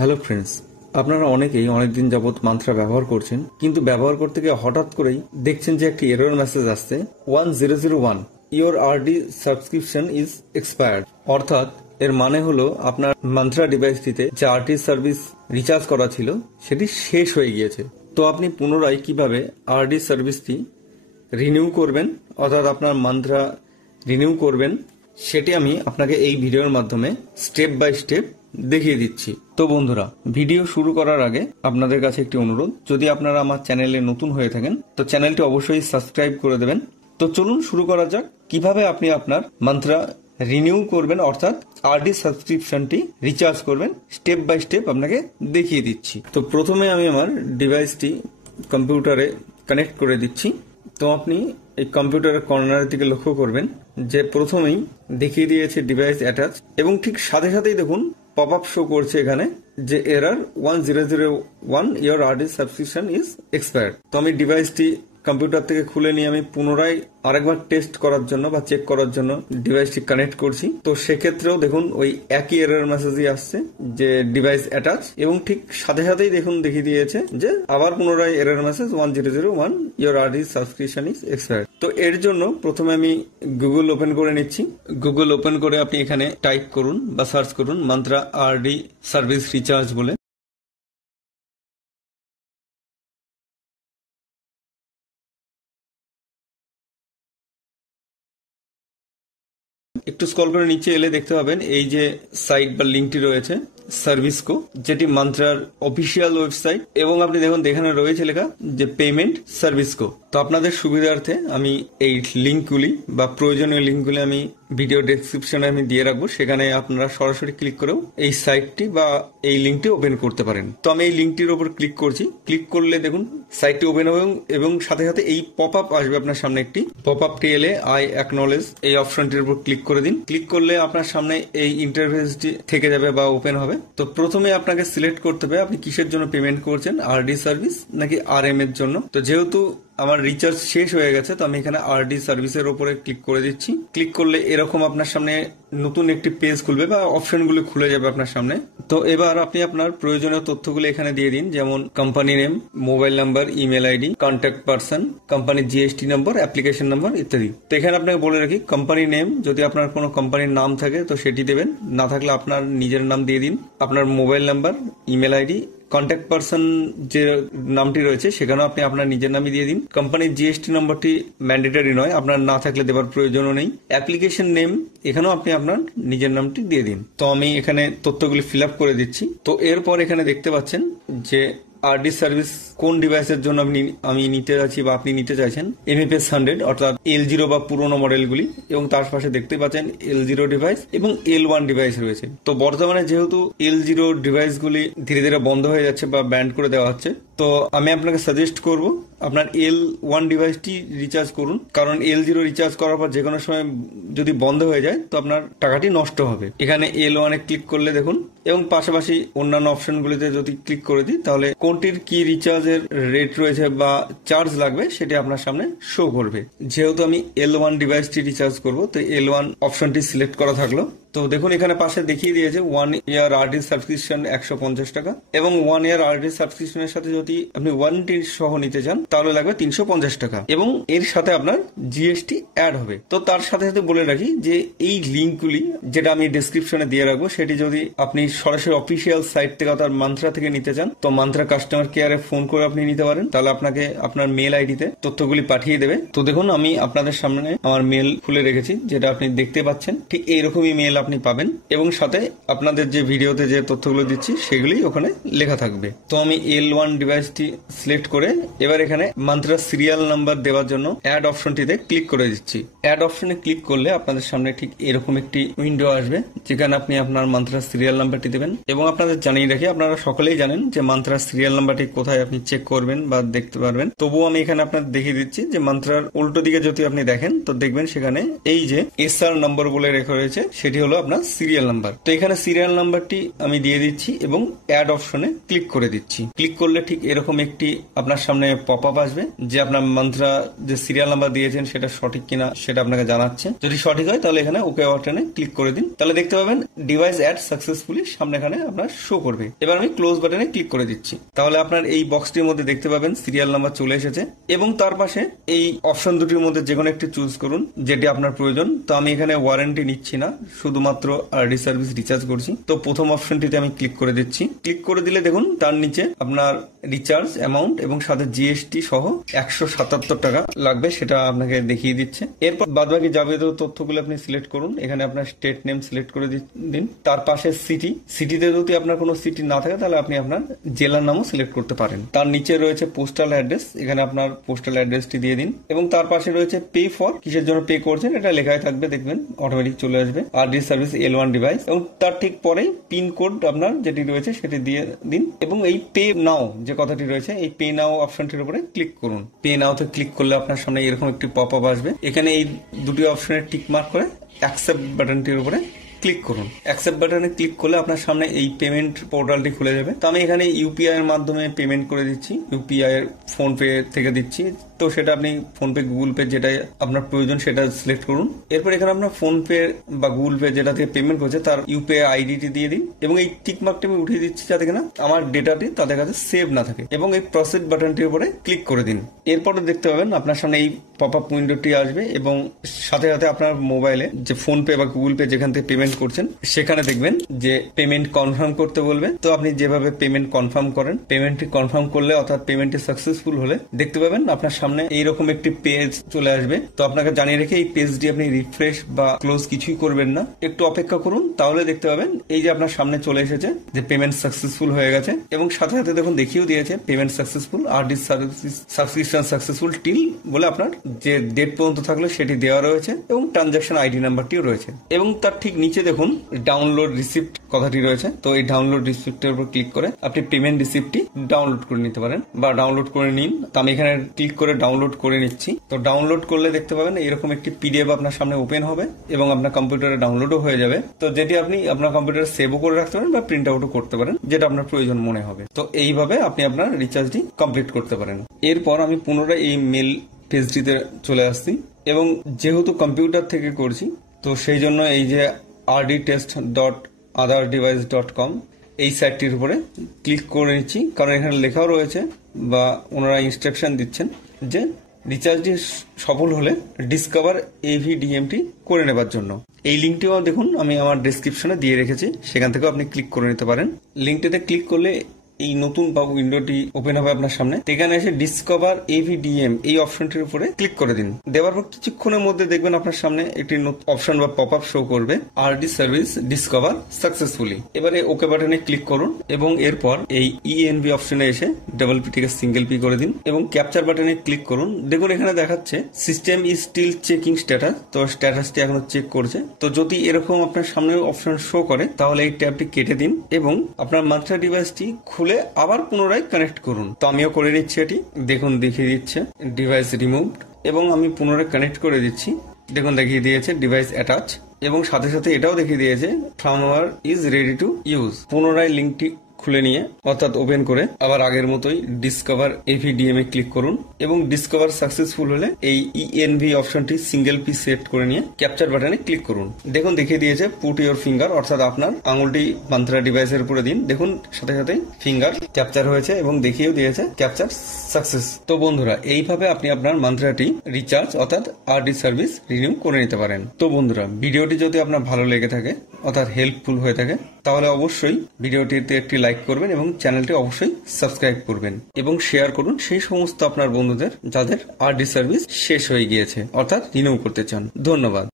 Hello friends, আপনারা অনেকেই অনেকদিন যাবত মান্ত্রা ব্যবহার করছেন, কিন্তু ব্যবহার করতে গিয়ে হঠাৎ করেই দেখছেন যে একটি এরর মেসেজ আসছে 1001 your RD subscription is expired. অর্থাৎ এর মানে হলো আপনার মান্ত্রা ডিভাইসটিতে যে আরটি সার্ভিস রিচার্জ করা ছিল সেটি শেষ হয়ে গিয়েছে। তো আপনি পুনরায় কিভাবে আরডি সার্ভিসটি রিনিউ করবেন, অর্থাৎ আপনার মান্ত্রা রিনিউ করবেন, সেটি আমি আপনাকে এই ভিডিওর মাধ্যমে স্টেপ বাই স্টেপ দেখিয়ে দিচ্ছি। তো বন্ধুরা, ভিডিও শুরু করার আগে আপনাদের কাছে একটি অনুরোধ, যদি আপনারা আমার চ্যানেলে নতুন হয়ে থাকেন তো চ্যানেলটি অবশ্যই সাবস্ক্রাইব করে দেবেন। তো চলুন শুরু করা যাক কিভাবে আপনি আপনার মান্ত্রা রিনিউ করবেন, অর্থাৎ আরডি সাবস্ক্রিপশনটি রিচার্জ করবেন। স্টেপ বাই স্টেপ আপনাকে দেখিয়ে দিচ্ছি। তো প্রথমে আমি আমার ডিভাইসটি কম্পিউটারে কানেক্ট করে দিচ্ছি। তো আপনি এই কম্পিউটারের কর্নারের দিকে লক্ষ্য করবেন যে প্রথমেই দেখিয়ে দিয়েছে ডিভাইস অ্যাটাচ, এবং ঠিক সাথে সাথেই দেখুন পপ আপ শো করছে এখানে যে error 1001 your RD subscription is expired. তো আমি ডিভাইসটি কম্পিউটার থেকে খুলে নিয়ে আমি পুনরায় আরেকবার টেস্ট করার জন্য বা চেক করার জন্য ডিভাইসটি কানেক্ট করছি। তো সেক্ষেত্রেও দেখুন ওই একই এরর মেসেজই আসছে যে ডিভাইস অ্যাটাচ, এবং ঠিক সাথে সাথেই দেখুন দেখিয়ে দিয়েছে যে আবার পুনরায় error message 1001 your RD subscription is expired. তো এর জন্য প্রথমে আমি গুগল ওপেন করে নিচ্ছি। গুগল ওপেন করে আপনি এখানে টাইপ করুন বা সার্চ করুন মান্ত্রা আরডি সার্ভিস রিচার্জ বলে। একটু স্ক্রল করে নিচে এলে দেখতে পাবেন এই যে সাইট বা লিঙ্কটি রয়েছে সার্ভিসকো, যেটি মান্ত্রার অফিসিয়াল ওয়েবসাইট, এবং আপনি দেখুন এখানে রয়েছে লেখা যে পেমেন্ট সার্ভিসকো। তো আপনাদের সুবিধার্থে আমি এই লিঙ্কগুলি বা প্রয়োজনীয় লিঙ্কগুলি আমি ভিডিও ডেসক্রিপশনে আমি দিয়ে রাখবো, সেখানে আপনারা সরাসরি ক্লিক করেও এই সাইটটি বা এই লিঙ্কটি ওপেন করতে পারেন। তো আমি এই লিঙ্কটির উপর ক্লিক করছি। ক্লিক করলে দেখুন সাইটটি ওপেন হবে এবং সাথে সাথে এই পপ আপ আসবে আপনার সামনে। একটি পপ আপটি এলে আই অ্যাকনলেজ এই অপশনটির উপর ক্লিক করে দিন। ক্লিক করলে আপনার সামনে এই ইন্টারফেসটি থেকে যাবে বা ওপেন হবে। তো প্রথমে আপনাকে সিলেক্ট করতে হবে আপনি কিসের জন্য পেমেন্ট করছেন, আরডি সার্ভিস নাকি আরএম এর জন্য। তো যেহেতু আমার রিচার্জ শেষ হয়ে গেছে তো আমি এখানে আরডি সার্ভিসের উপরে ক্লিক করে দিচ্ছি। ক্লিক করলে এরকম আপনার সামনে নতুন একটি পেজ খুলবে বা অপশনগুলো খুলে যাবে আপনার সামনে। তো এবার আপনি আপনার প্রয়োজনীয় তথ্যগুলো এখানে দিয়ে দিন, যেমন company name, mobile number, email ID, contact person, কোম্পানির জিএসটি নম্বর, অ্যাপ্লিকেশন নাম্বার ইত্যাদি। তো এখানে আপনাকে বলে রাখি কোম্পানি নেম, যদি আপনার কোনো কোম্পানির নাম থাকে তো সেটি দেবেন, না থাকলে আপনার নিজের নাম দিয়ে দিন। আপনার mobile number, email ID, contact person যে নামটি রয়েছে সেখানেও আপনি আপনার নিজের নামই দিয়ে দিন। কোম্পানির জিএসটি নম্বরটি ম্যান্ডেটরি নয়, আপনার না থাকলে দেওয়ার প্রয়োজনও নেই। অ্যাপ্লিকেশন নেম এখানেও আপনি আপনার নিজের নামটি দিয়ে দিন। তো আমি এখানে তথ্যগুলি ফিল আপ করে দিচ্ছি। তো এরপর এখানে দেখতে পাচ্ছেন যে আরডি সার্ভিস কোন ডিভাইসের জন্য আমি নিতে যাচ্ছি বা আপনি নিতে চাইছেন, এমএফএস 100 অর্থাৎ L0 বা পুরোনো মডেলগুলি, এবং তার পাশে দেখতে পাচ্ছেন L0 ডিভাইস এবং L1 ডিভাইস রয়েছে। তো বর্তমানে যেহেতু L0 ডিভাইসগুলি ধীরে ধীরে বন্ধ হয়ে যাচ্ছে বা ব্যান্ড করে দেওয়া হচ্ছে, তো আমি আপনাকে সাজেস্ট করব আপনার L1 ডিভাইসটি রিচার্জ করুন, কারণ L0 রিচার্জ করার পর যে কোনো সময় যদি বন্ধ হয়ে যায় তো আপনার টাকাটি নষ্ট হবে। এখানে L1 এ ক্লিক করলে দেখুন, এবং পাশাপাশি অন্যান্য অপশনগুলিতে যদি ক্লিক করে দিই তাহলে কোনটির কি রিচার্জের রেট রয়েছে বা চার্জ লাগবে সেটি আপনার সামনে শো করবে। যেহেতু আমি L1 ডিভাইসটি রিচার্জ করব তো L1 অপশনটি সিলেক্ট করা থাকলো। তো দেখুন এখানে পাশে দেখিয়ে দিয়েছে 1 ইয়ার আরডি সাবস্ক্রিপশন 150 টাকা, এবং 1 ইয়ার আরডি সাবস্ক্রিপশনের সাথে যদি আপনি ওয়ারেন্টি সহ নিতে চান তাহলে লাগবে 350 টাকা, এবং এর সাথে আপনার জিএসটি অ্যাড হবে। তো তার সাথে সাথে বলে রাখি যে এই লিঙ্কগুলি যেটা আমি ডেসক্রিপশনে দিয়ে রাখবো, সেটি যদি আপনি সরাসরি অফিসিয়াল সাইট থেকে অর্থাৎ মান্ত্রা থেকে নিতে চান তো মান্ত্রা কাস্টমার কেয়ারে ফোন করে আপনি নিতে পারেন, তাহলে আপনাকে আপনার মেল আইডিতে তথ্যগুলি পাঠিয়ে দেবে। তো দেখুন আমি আপনাদের সামনে আমার মেল খুলে রেখেছি, যেটা আপনি দেখতে পাচ্ছেন ঠিক এইরকমই মেল আপনি পাবেন, এবং সাথে আপনাদের যে ভিডিওতে যে তথ্যগুলো দিচ্ছি সেগুলি ওখানে লেখা থাকবে। তো আমি L1 ডিভাইসটি সিলেক্ট করে এবার এখানে মান্ত্রা সিরিয়াল নাম্বার দেওয়ার জন্য অ্যাড অপশনটিতে ক্লিক করে দিচ্ছি। অ্যাড অপশনে ক্লিক করলে আপনাদের সামনে ঠিক এরকম একটি উইন্ডো আসবে, যেখানে আপনি আপনার মান্ত্রা সিরিয়াল নাম্বারটি দেবেন। এবং আপনাদের জানিয়ে রাখি, আপনারা সকলেই জানেন যে মান্ত্রা সিরিয়াল নাম্বারটি কোথায় আপনি চেক করবেন বা দেখতে পারবেন। তবুও আমি এখানে আপনাদের দেখিয়ে দিচ্ছি যে মান্ত্রার উল্টো দিকে যদি আপনি দেখেন তো দেখবেন সেখানে এই যে SR নম্বর বলে রেখে রয়েছে, সেটি হলো আপনার সিরিয়াল নাম্বার। তো এখানে সিরিয়াল নাম্বারটি আমি দিয়ে দিচ্ছি এবং অ্যাড অপশনে ক্লিক করে দিচ্ছি। ক্লিক করলে ঠিক এরকম একটি আপনার সামনে পপ আপ আসবে যে আপনার মান্ত্রা যে সিরিয়াল নাম্বার দিয়েছেন সেটা সঠিক কিনা সেটা আপনাকে জানাচ্ছে। যদি সঠিক হয় তাহলে এখানে ওকে বাটনে ক্লিক করে দিন, তাহলে দেখতে পাবেন ডিভাইস অ্যাড সাকসেসফুলি সামনে এখানে আপনার শো করবে। এবার আমি ক্লোজ বাটনে ক্লিক করে দিচ্ছি, তাহলে আপনার এই বক্সটির মধ্যে দেখতে পাবেন সিরিয়াল নাম্বার চলে এসেছে এবং তার পাশে এই অপশন দুটির মধ্যে যে কোনো একটি চুজ করুন যেটি আপনার প্রয়োজন। তো আমি এখানে ওয়ারেন্টি নিচ্ছি না, শুধুমাত্র আরডি সার্ভিস রিচার্জ করছি। তো প্রথম অপশনটিতে আমি ক্লিক করে দিচ্ছি। ক্লিক করে দিলে দেখুন তার নিচে আপনার রিচার্জ অ্যামাউন্ট এবং সাথে জিএসটি সহ 177 টাকা লাগবে, সেটা আপনাকে দেখিয়ে দিচ্ছে। এরপর বাদবাকি যাবতীয় তথ্যগুলো আপনি সিলেক্ট করুন। এখানে আপনার স্টেট নেম সিলেক্ট করে দিন। তার পাশে সিটিতে যদি আপনার কোনো সিটি না থাকে তাহলে আপনি আপনার জেলার নামও সিলেক্ট করতে পারেন। তার নিচে রয়েছে পোস্টাল অ্যাড্রেস, এখানে আপনার পোস্টাল অ্যাড্রেসটি দিয়ে দিন এবং তার পাশে রয়েছে পে ফর, কিসের জন্য পে করছেন এটা লেখাই থাকবে, দেখবেন অটোমেটিক চলে আসবে। আরডি সার্ভিস L1 ডিভাইস এবং তার ঠিক পরেই পিন কোড আপনার যেটি রয়েছে সেটি দিয়ে দিন এবং এই পে নাও যে কথাটি রয়েছে এই পে নাও অপশনটির উপরে ক্লিক করুন। পে নাওতে ক্লিক করলে আপনার সামনে এরকম একটি পপ আপ আসবে। এখানে এই দুটি অপশনে টিক মার্ক করে অ্যাকসেপ্ট বাটনটির উপরে ক্লিক করুন। অ্যাকসেপ্ট বাটনে ক্লিক করলে আপনার সামনে এই পেমেন্ট পোর্টালটি খুলে যাবে। তো আমি এখানে ইউপিআই এর মাধ্যমে পেমেন্ট করে দিচ্ছি, ইউপিআই এর ফোন পে থেকে দিচ্ছি। তো সেটা আপনি ফোন পে গুগল পে যেটা আপনার প্রয়োজন সেটা সিলেক্ট করুন। এরপর এখানে আপনার ফোন পে বা গুগল পে যেটা থেকে পেমেন্ট করছে তার ইউপিআই আইডিটি দিয়ে দিন এবং এই টিক মার্কটি আমি উঠিয়ে দিচ্ছি যাতে কিনা আমার ডেটাটি তাদের কাছে সেভ না থাকে এবং এই প্রসিড বাটনটির উপরে ক্লিক করে দিন। এরপরে দেখতে পাবেন আপনার সামনে এই পপ আপ উইন্ডোটি আসবে এবং সাথে সাথে আপনার মোবাইলে যে ফোন পে বা গুগল পে যেখান থেকে পেমেন্ট করছেন সেখানে দেখবেন যে পেমেন্ট কনফার্ম করতে বলবে। তো আপনি যেভাবে পেমেন্ট কনফার্ম করেন, পেমেন্টটি কনফার্ম করলে অর্থাৎ পেমেন্টটি সাকসেসফুল হলে দেখতে পাবেন আপনার সামনে এইরকম একটি পেজ চলে আসবে। তো আপনাকে জানিয়ে রেখে এই পেজটি আপনি রিফ্রেশ বা ক্লোজ কিছুই করবেন না, একটু অপেক্ষা করুন, তাহলে দেখতে পাবেন এই যে আপনার সামনে চলে এসেছে যে পেমেন্ট সাকসেসফুল হয়ে গেছে এবং সাথে সাথে দেখুন দেখিয়েও দিয়েছে payment successful, RD subscription successful till বলে আপনার যে ডেট পর্যন্ত থাকলো সেটি দেওয়া রয়েছে এবং ট্রানজাকশন আইডি নাম্বারটিও রয়েছে এবং তার ঠিক নিচে দেখুন ডাউনলোড রিসিপ্ট কথাটি রয়েছে। তো এই ডাউনলোড রিসিপ্টের উপর ক্লিক করে আপনি পেমেন্ট রিসিপ্টটি ডাউনলোড করে নিতে পারেন বা ডাউনলোড করে নিন। তো আমি এখানে ক্লিক করে ডাউনলোড করে নিচ্ছি। তো ডাউনলোড করলে দেখতে পাবেন এরকম একটি পিডিএফ আপনার সামনে ওপেন হবে এবং আপনার কম্পিউটারে ডাউনলোডও হয়ে যাবে। তো যেটি আপনি আপনার কম্পিউটারে সেভও করে রাখতে পারেন বা প্রিন্ট আউটও করতে পারেন, যেটা আপনার প্রয়োজন মনে হবে। তো এইভাবে আপনি আপনার রিচার্জটি কমপ্লিট করতে পারেন। এরপর আমি পুনরায় এই মেল পেজটিতে চলে আসছি এবং যেহেতু কম্পিউটার থেকে করছি তো সেই জন্য এই যে rdtest.otherdevice.com এই সাইটটির উপরে ক্লিক করে নিচ্ছি, কারণ এখানে লেখাও রয়েছে বা ওনারা ইনস্ট্রাকশন দিচ্ছেন যে রিচার্জটি সফল হলে ডিসকভার এভিডিএমটি করে নেবার জন্য। এই লিঙ্কটিও দেখুন আমি আমার ডেসক্রিপশনে দিয়ে রেখেছি, সেখান থেকেও আপনি ক্লিক করে নিতে পারেন। লিঙ্কটিতে ক্লিক করলে এই নতুন উইন্ডোটি ওপেন হবে আপনার সামনে। এখানে এসে ডিসকভার এভিডিএম এই অপশনটির উপরে ক্লিক করে দিন। দেওয়ার পর কিছুক্ষণের মধ্যে দেখবেন আপনার সামনে একটি অপশন বা পপ আপ শো করবে আরডি সার্ভিস ডিসকভার সাকসেসফুলি। এবারে ওকে বাটনে ক্লিক করুন এবং এরপর এই ইএনভি অপশনে এসে ডাবল পি থেকে সিঙ্গেল পি করে দিন এবং ক্যাপচার বাটনে ক্লিক করুন। দেখুন এখানে দেখাচ্ছে system is still checking status, তো স্ট্যাটাসটি এখনো চেক করছে। তো যদি এরকম আপনার সামনে অপশন শো করে তাহলে এই ট্যাবটি কেটে দিন এবং আপনার মান্ত্রা ডিভাইসটি খুলে আবার পুনরায় কানেক্ট করুন। তো আমিও করে নিচ্ছি এটি, দেখুন দেখিয়ে দিচ্ছে ডিভাইস রিমুভড এবং আমি পুনরায় কানেক্ট করে দিচ্ছি। দেখুন দেখিয়ে দিয়েছে ডিভাইস অ্যাটাচ এবং সাথে সাথে এটাও দেখিয়ে দিয়েছে firmware is ready to use. পুনরায় লিঙ্কটি খুলে নিয়ে অর্থাৎ ওপেন করে আবার আগের মতোই ডিসকভার এভিডিএম এ ক্লিক করুন এবং ডিসকভার সাকসেসফুল হলে এই ইএনভি অপশনটি সিঙ্গেল পি সেট করে নিয়ে ক্যাপচার বাটনে ক্লিক করুন। দেখুন দেখিয়ে দিয়েছে পুট ইউর ফিঙ্গার, অর্থাৎ আপনার আঙুলটি মান্ত্রা ডিভাইসের উপরে দিন। দেখুন সাথে সাথে ফিঙ্গার ক্যাপচার হয়েছে এবং দেখিয়েও দিয়েছে ক্যাপচার সাকসেস। তো বন্ধুরা এইভাবে আপনি আপনার মান্ত্রাটি রিচার্জ অর্থাৎ আরডি সার্ভিস রিনিউ করে নিতে পারেন। তো বন্ধুরা ভিডিওটি যদি আপনার ভালো লেগে থাকে অর্থাৎ হেল্পফুল হয়ে থাকে তাহলে অবশ্যই ভিডিওটিতে একটি লাইক করবেন এবং চ্যানেলটি অবশ্যই সাবস্ক্রাইব করবেন এবং শেয়ার করুন সেই সমস্ত আপনার বন্ধুদের যাদের আরডি সার্ভিস শেষ হয়ে গিয়েছে অর্থাৎ রিনিউ করতে চান। ধন্যবাদ।